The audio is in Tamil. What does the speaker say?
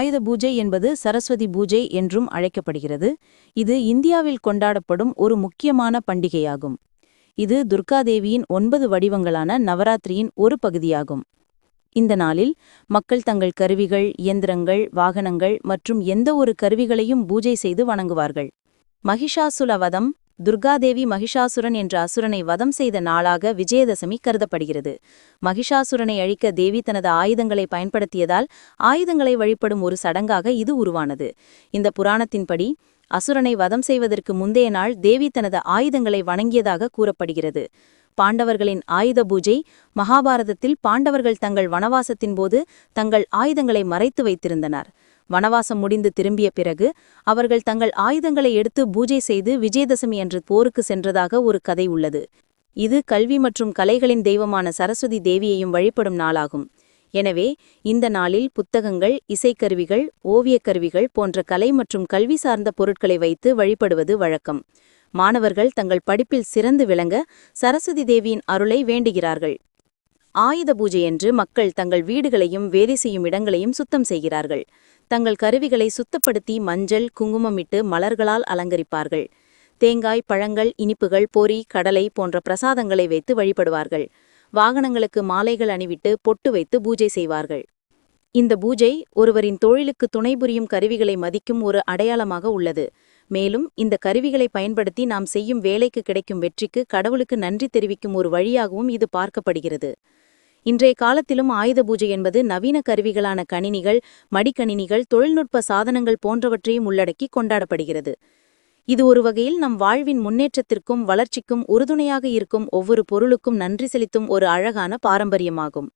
ஆயுத பூஜை என்பது சரஸ்வதி பூஜை என்றும் அழைக்கப்படுகிறது. இது இந்தியாவில் கொண்டாடப்படும் ஒரு முக்கியமான பண்டிகையாகும். இது துர்காதேவியின் 9 வடிவங்களான நவராத்திரியின் ஒரு பகுதியாகும். இந்த நாளில் மக்கள் தங்கள் கருவிகள், இயந்திரங்கள், வாகனங்கள் மற்றும் எந்த ஒரு கருவிகளையும் பூஜை செய்து வணங்குவார்கள். மகிஷாசுர வதம் துர்காதேவி மகிஷாசுரன் என்ற அசுரனை வதம் செய்த நாளாக விஜயதசமி கருதப்படுகிறது. மகிஷாசுரனை அழிக்க தேவி தனது ஆயுதங்களை பயன்படுத்தியதால் ஆயுதங்களை வழிபடும் ஒரு சடங்காக இது உருவானது. இந்த புராணத்தின்படி அசுரனை வதம் செய்வதற்கு முந்தைய நாள் தேவி தனது ஆயுதங்களை வணங்கியதாக கூறப்படுகிறது. பாண்டவர்களின் ஆயுத பூஜை மகாபாரதத்தில் பாண்டவர்கள் தங்கள் வனவாசத்தின் போது தங்கள் ஆயுதங்களை மறைத்து வைத்திருந்தனர். வனவாசம் முடிந்து திரும்பிய பிறகு அவர்கள் தங்கள் ஆயுதங்களை எடுத்து பூஜை செய்து விஜயதசமி அன்று போருக்கு சென்றதாக ஒரு கதை உள்ளது. இது கல்வி மற்றும் கலைகளின் தெய்வமான சரஸ்வதி தேவியையும் வழிபடும் நாளாகும். எனவே இந்த நாளில் புத்தகங்கள், இசைக்கருவிகள், ஓவியக்கருவிகள் போன்ற கலை மற்றும் கல்வி சார்ந்த பொருட்களை வைத்து வழிபடுவது வழக்கம். மாணவர்கள் தங்கள் படிப்பில் சிறந்து விளங்க சரஸ்வதி தேவியின் அருளை வேண்டுகிறார்கள். ஆயுத பூஜையன்று மக்கள் தங்கள் வீடுகளையும் வேலை செய்யும் இடங்களையும் சுத்தம் செய்கிறார்கள். தங்கள் கருவிகளை சுத்தப்படுத்தி மஞ்சள், குங்குமமிட்டு மலர்களால் அலங்கரிப்பார்கள். தேங்காய், பழங்கள், இனிப்புகள், பொரி, கடலை போன்ற பிரசாதங்களை வைத்து வழிபடுவார்கள். வாகனங்களுக்கு மாலைகள் அணிவிட்டு பொட்டு வைத்து பூஜை செய்வார்கள். இந்த பூஜை ஒருவரின் தொழிலுக்கு துணை புரியும் கருவிகளை மதிக்கும் ஒரு அடையாளமாக உள்ளது. மேலும் இந்த கருவிகளை பயன்படுத்தி நாம் செய்யும் வேலைக்கு கிடைக்கும் வெற்றிக்கு கடவுளுக்கு நன்றி தெரிவிக்கும் ஒரு வழியாகவும் இது பார்க்கப்படுகிறது. இன்றைய காலத்திலும் ஆயுத பூஜை என்பது நவீன கருவிகளான கணினிகள், மடிக்கணினிகள், தொழில்நுட்ப சாதனங்கள் போன்றவற்றையும் உள்ளடக்கி கொண்டாடப்படுகிறது. இது ஒரு வகையில் நம் வாழ்வின் முன்னேற்றத்திற்கும் வளர்ச்சிக்கும் உறுதுணையாக இருக்கும் ஒவ்வொரு பொருளுக்கும் நன்றி செலுத்தும் ஒரு அழகான பாரம்பரியமாகும்.